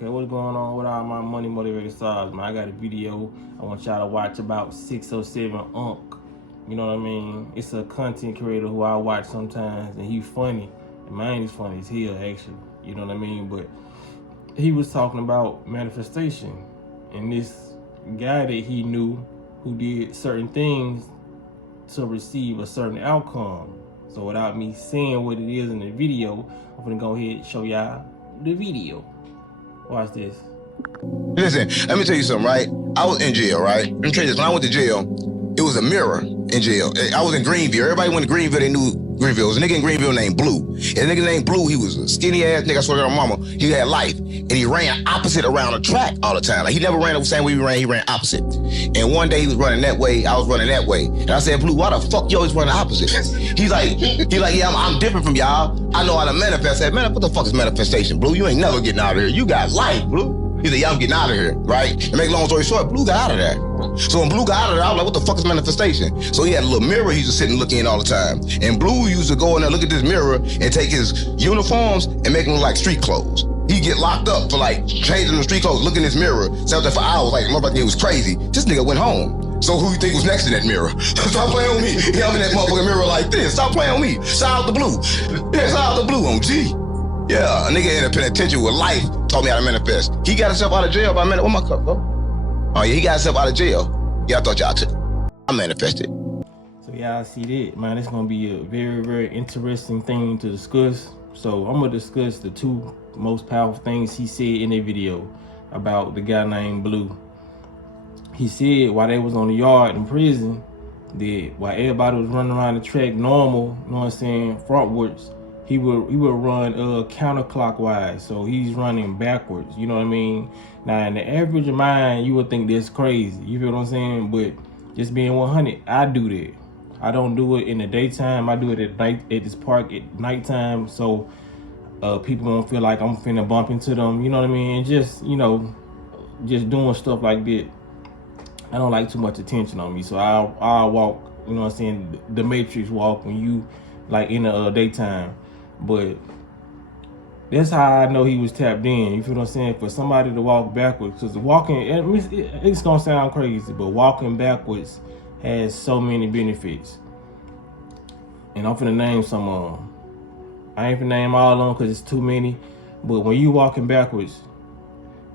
Okay, what's going on with all my money motivated stars, man? I got a video I want y'all to watch about 607 Unc. You know what I mean? It's a content creator who I watch sometimes, and he's funny. And man, he's funny as hell, actually. You know what I mean? But he was talking about manifestation, and this guy that he knew who did certain things to receive a certain outcome. So without me saying what it is in the video, I'm gonna go ahead and show y'all the video. Watch this. Listen, let me tell you something, right? I was in jail, right? Let me tell you this. When I went to jail, it was a mirror in jail. I was in Greenville. Everybody went to Greenville, they knew Greenville. It was a nigga in Greenville named Blue. And the nigga named Blue, he was a skinny ass nigga, I swear to mama. He had life. And he ran opposite around the track all the time. Like, he never ran the same way we ran, he ran opposite. And one day he was running that way, I was running that way. And I said, Blue, why the fuck you always running opposite? He's like, yeah, I'm different from y'all. I know how to manifest. I said, man, what the fuck is manifestation, Blue? You ain't never getting out of here. You got life, Blue. He said, yeah, I'm getting out of here, right? And make a long story short, Blue got out of there. So when Blue got out of there, I was like, what the fuck is manifestation? So he had a little mirror he used to sit and look in all the time. And Blue used to go in there, look at this mirror, and take his uniforms and make them look like street clothes. He'd get locked up for like changing the street clothes, look in this mirror, sat there for hours, like, motherfucker, it was crazy. This nigga went home. So who you think was next to that mirror? Stop playing with me. He held in that motherfucking mirror like this. Stop playing with me. Shout out to Blue. Yeah, shout out to Blue on G. Yeah, a nigga in the penitentiary with life taught me how to manifest. He got himself out of jail by minute. Where my cup go? Oh yeah, he got himself out of jail. Yeah, I thought y'all took. I manifested. So y'all see that, man. It's gonna be a very, very interesting thing to discuss. So I'm gonna discuss the two most powerful things he said in the video about the guy named Blue. He said while they was on the yard in prison, that while everybody was running around the track normal, you know what I'm saying, frontwards, he would run counterclockwise, so he's running backwards. You know what I mean? Now, in the average mind, you would think that's crazy. You feel what I'm saying? But just being 100, I do that. I don't do it in the daytime. I do it at night at this park at nighttime, so people won't feel like I'm finna bump into them. You know what I mean? And just, you know, just doing stuff like that. I don't like too much attention on me, so I'll walk. You know what I'm saying? The Matrix walk when you like in the daytime. But that's how I know he was tapped in. You feel what I'm saying? For somebody to walk backwards, because walking, it's gonna sound crazy, but walking backwards has so many benefits. And I'm finna name some of them. I ain't finna name all of them because it's too many. But when you walking backwards,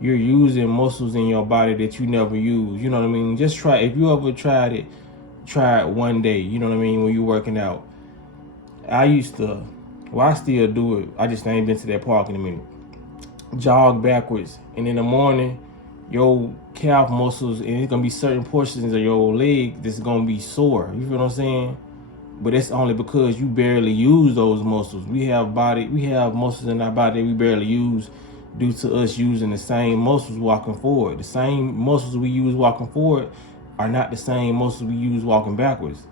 you're using muscles in your body that you never use. You know what I mean? Just try. If you ever tried it, try it one day. You know what I mean? When you're working out. I used to. Well, I still do it. I just ain't been to that park in a minute. Jog backwards. And in the morning, your calf muscles, and it's going to be certain portions of your leg that's going to be sore. You feel what I'm saying? But it's only because you barely use those muscles. We have muscles in our body that we barely use due to us using the same muscles walking forward. The same muscles we use walking forward are not the same muscles we use walking backwards.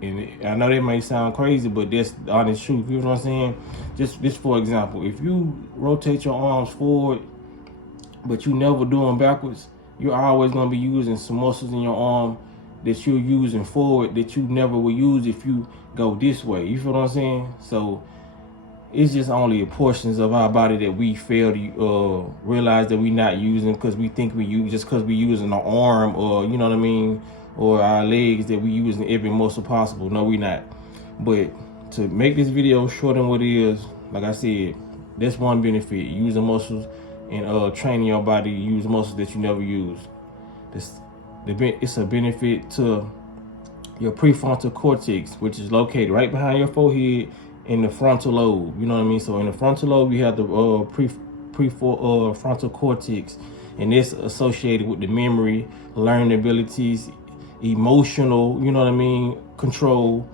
And I know that may sound crazy, but that's the honest truth. You know what I'm saying? Just for example, if you rotate your arms forward, but you never do them backwards, you're always going to be using some muscles in your arm that you're using forward that you never will use if you go this way. You feel what I'm saying? So it's just only portions of our body that we fail to realize that we're not using because we think we use, just because we're using our arm or, you know what I mean, or our legs, that we using every muscle possible. No, we not. But to make this video shorter than what it is, like I said, that's one benefit: using muscles and training your body to use muscles that you never use. It's a benefit to your prefrontal cortex, which is located right behind your forehead in the frontal lobe. You know what I mean? So in the frontal lobe, you have the prefrontal cortex, and it's associated with the memory, learning abilities, emotional, you know what I mean, control,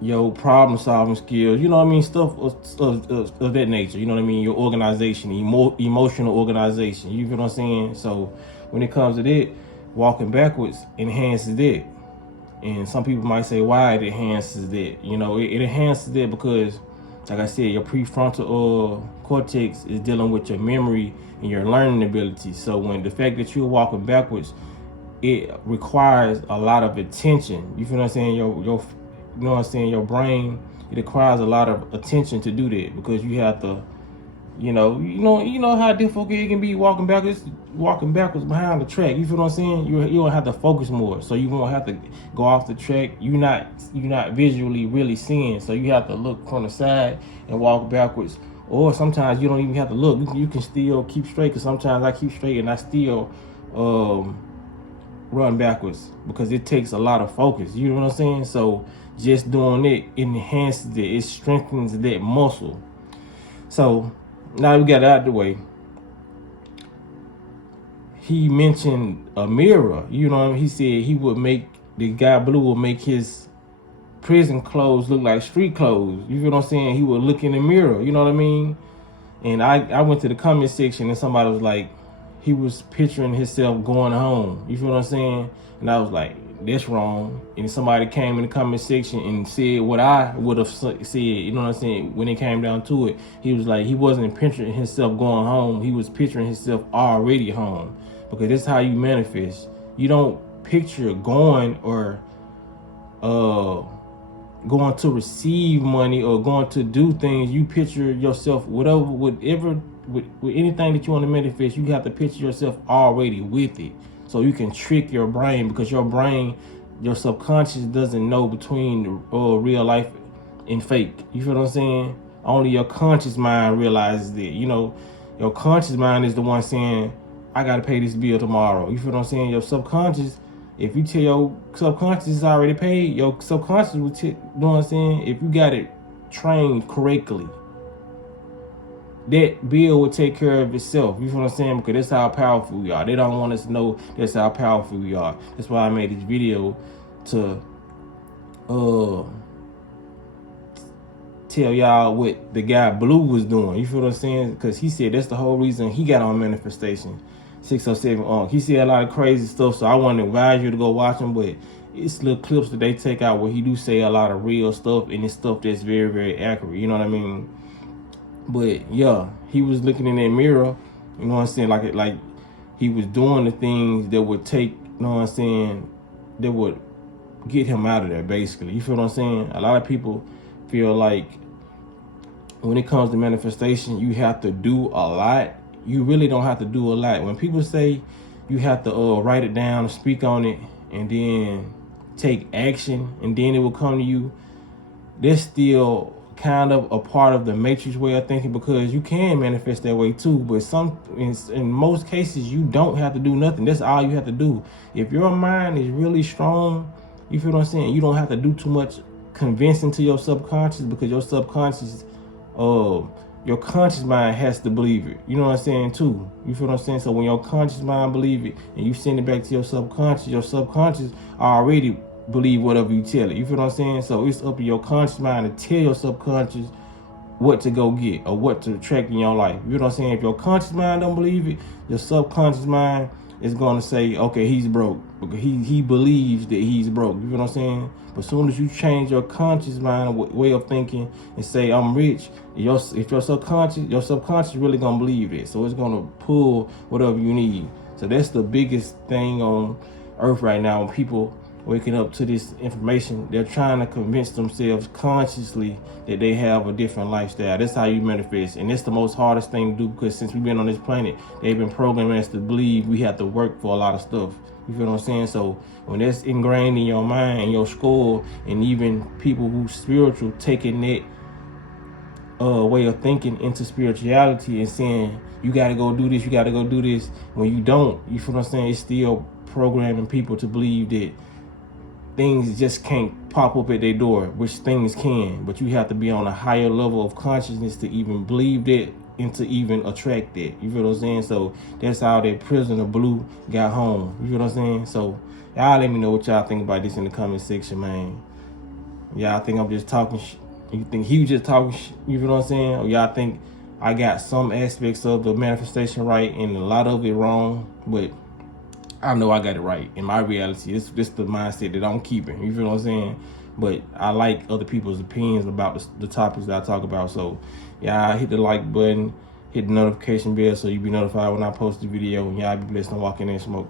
your problem solving skills, you know what I mean, stuff of that nature, you know what I mean, your organization, emotional organization, you feel what I'm saying? So when it comes to that, walking backwards enhances that. And some people might say why it enhances that. You know, it enhances that because, like I said, your prefrontal cortex is dealing with your memory and your learning abilities. So when the fact that you're walking backwards, it requires a lot of attention. You feel what I'm saying? You know what I'm saying? Your brain, it requires a lot of attention to do that because you have to You know how difficult it can be walking backwards behind the track. You feel what I'm saying? You don't have to focus more, so you won't have to go off the track. You're not visually really seeing, so you have to look from the side and walk backwards. Or sometimes you don't even have to look. You can still keep straight. Cause sometimes I keep straight and I still run backwards because it takes a lot of focus. You know what I'm saying? So just doing it enhances it. It strengthens that muscle. So now we got it out of the way. He mentioned a mirror. You know, he said the guy Blue would make his prison clothes look like street clothes. You feel what I'm saying? He would look in the mirror. You know what I mean? And I went to the comment section and somebody was like, he was picturing himself going home. You feel what I'm saying? And I was like, that's wrong. And somebody came in the comment section and said what I would have said. You know what I'm saying? When it came down to it, he was like, he wasn't picturing himself going home. He was picturing himself already home, because that's how you manifest. You don't picture going or going to receive money or going to do things. You picture yourself, with anything that you want to manifest, you have to picture yourself already with it, so you can trick your brain, because your subconscious doesn't know between real life and fake. You feel what I'm saying? Only your conscious mind realizes that. You know, your conscious mind is the one saying, I gotta pay this bill tomorrow. You feel what I'm saying? Your subconscious, if you tell your subconscious is already paid, your subconscious will you know what I'm saying? If you got it trained correctly, that bill will take care of itself. You feel what I'm saying? Because that's how powerful we are. They don't want us to know that's how powerful we are. That's why I made this video, to tell y'all what the guy Blue was doing. You feel what I'm saying? Because he said that's the whole reason he got on Manifestation 607. He said a lot of crazy stuff, so I want to advise you to go watch him. But it's little clips that they take out where he do say a lot of real stuff, and it's stuff that's very, very accurate. You know what I mean? But yeah, he was looking in that mirror, you know what I'm saying, like he was doing the things that would take, you know what I'm saying, that would get him out of there, basically. You feel what I'm saying? A lot of people feel like when it comes to manifestation, you have to do a lot. You really don't have to do a lot. When people say you have to write it down, speak on it, and then take action, and then it will come to you, that's still kind of a part of the matrix way of thinking, because you can manifest that way too. But in most cases, you don't have to do nothing. That's all you have to do. If your mind is really strong, you feel what I'm saying, you don't have to do too much convincing to your subconscious, because your subconscious, your conscious mind has to believe it. You know what I'm saying too? You feel what I'm saying? So when your conscious mind believe it and you send it back to your subconscious already believe whatever you tell it. You feel what I'm saying? So it's up to your conscious mind to tell your subconscious what to go get or what to attract in your life. You know what I'm saying? If your conscious mind don't believe it, your subconscious mind is going to say, okay, he's broke, because he believes that he's broke. You know what I'm saying? But as soon as you change your conscious mind way of thinking and say, I'm rich, if your subconscious really going to believe it. So it's going to pull whatever you need. So that's the biggest thing on earth right now. When people waking up to this information, they're trying to convince themselves consciously that they have a different lifestyle. That's how you manifest. And it's the most hardest thing to do, because since we've been on this planet, they've been programming us to believe we have to work for a lot of stuff. You feel what I'm saying? So when that's ingrained in your mind and your skull, and even people who's spiritual taking that way of thinking into spirituality and saying, you got to go do this, you got to go do this. When you don't, you feel what I'm saying? It's still programming people to believe that things just can't pop up at their door, which things can, but you have to be on a higher level of consciousness to even believe that and to even attract that. You feel what I'm saying? So that's how that prisoner Blue got home. You feel what I'm saying? So y'all let me know what y'all think about this in the comment section, man. Y'all think I'm just talking you think he was just talking you feel what I'm saying? Or y'all think I got some aspects of the manifestation right and a lot of it wrong? But I know I got it right. In my reality, this the mindset that I'm keeping. You feel what I'm saying? But I like other people's opinions about the topics that I talk about. So, y'all hit the like button, hit the notification bell so you be notified when I post the video. And y'all be blessed and walk in and smoke.